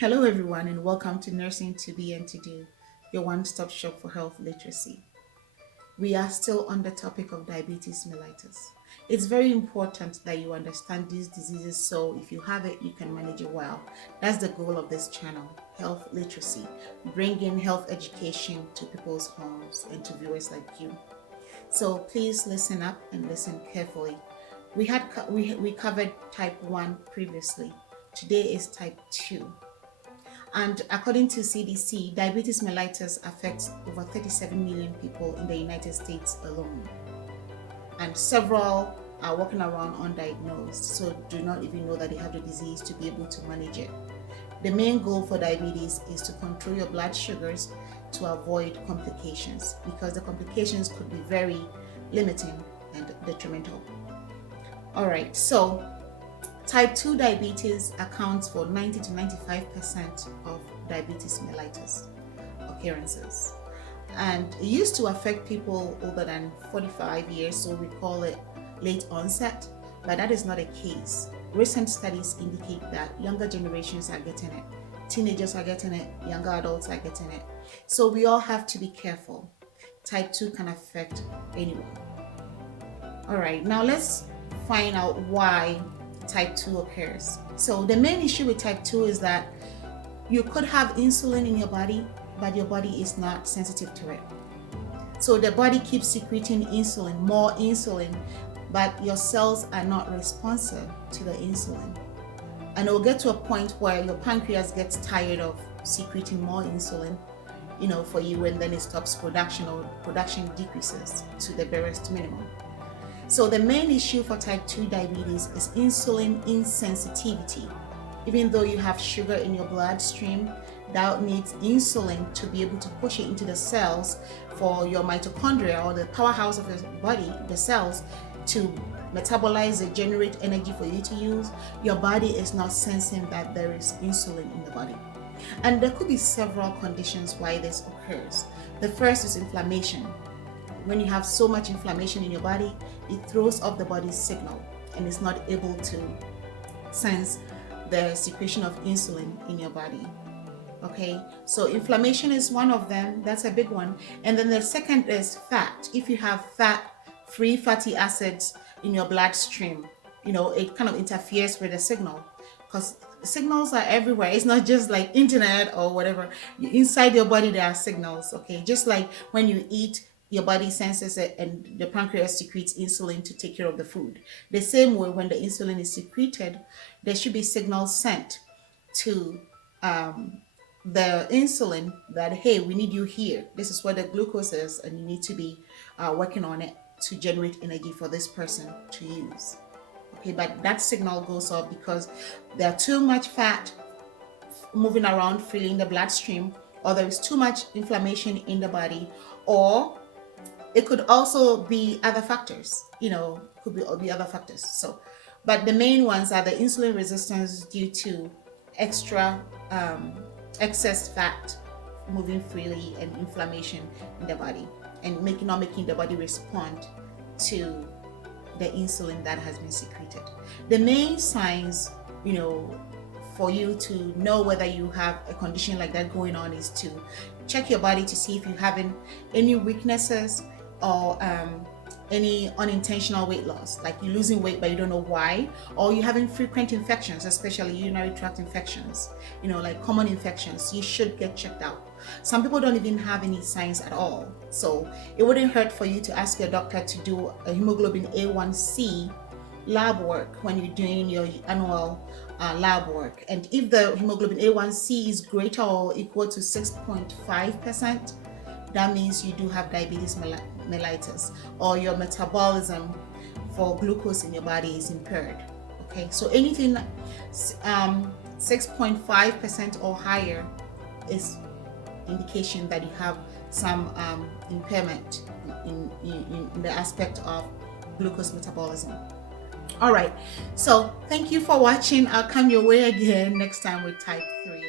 Hello, everyone, and welcome to Nursing to Be and to Do, your one stop shop for health literacy. We are still on the topic of diabetes mellitus. It's very important that you understand these diseases so if you have it, you can manage it well. That's the goal of this channel, health literacy, bringing health education to people's homes and to viewers like you. So please listen up and listen carefully. We covered type 1 previously. Today is type 2. And according to CDC, diabetes mellitus affects over 37 million people in the United States alone. And several are walking around undiagnosed, so do not even know that they have the disease to be able to manage it. The main goal for diabetes is to control your blood sugars to avoid complications, because the complications could be very limiting and detrimental. All right, so type 2 diabetes accounts for 90 to 95% of diabetes mellitus occurrences. And it used to affect people older than 45 years, so we call it late onset, but that is not a case. Recent studies indicate that younger generations are getting it, teenagers are getting it, younger adults are getting it. So we all have to be careful. Type 2 can affect anyone. All right, now let's find out why type 2 occurs. So the main issue with type 2 is that you could have insulin in your body, but your body is not sensitive to it. So the body keeps secreting insulin, more insulin, but your cells are not responsive to the insulin. And it will get to a point where your pancreas gets tired of secreting more insulin, for you, and then it stops production, or production decreases to the barest minimum. So the main issue for type 2 diabetes is insulin insensitivity. Even though you have sugar in your bloodstream, that needs insulin to be able to push it into the cells for your mitochondria, or the powerhouse of your body, the cells, to metabolize it, generate energy for you to use. Your body is not sensing that there is insulin in the body. And there could be several conditions why this occurs. The first is inflammation. When you have so much inflammation in your body, it throws off the body's signal and it's not able to sense the secretion of insulin in your body. Okay, so inflammation is one of them. That's a big one. And then the second is fat. If you have free fatty acids in your bloodstream, it kind of interferes with the signal, because signals are everywhere. It's not just like internet or whatever. Inside your body there are signals. Okay, just like when you eat, your body senses it and the pancreas secretes insulin to take care of the food. The same way, when the insulin is secreted, there should be signals sent to the insulin that, hey, we need you here. This is where the glucose is, and you need to be working on it to generate energy for this person to use. Okay, but that signal goes off because there are too much fat moving around freely in the bloodstream, or there is too much inflammation in the body, or it could also be other factors, could be other factors. So, but the main ones are the insulin resistance due to excess fat moving freely, and inflammation in the body, and not making the body respond to the insulin that has been secreted. The main signs, for you to know whether you have a condition like that going on, is to check your body to see if you're having any weaknesses or any unintentional weight loss, like you're losing weight but you don't know why, or you're having frequent infections, especially urinary tract infections, like common infections. You should get checked out. Some people don't even have any signs at all, so it wouldn't hurt for you to ask your doctor to do a hemoglobin A1C lab work when you're doing your annual lab work. And if the hemoglobin A1C is greater or equal to 6.5%, that means you do have diabetes mellitus, or your metabolism for glucose in your body is impaired. Okay, so anything 6.5% or higher is indication that you have some impairment in the aspect of glucose metabolism. All right, so thank you for watching. I'll come your way again next time with type 3.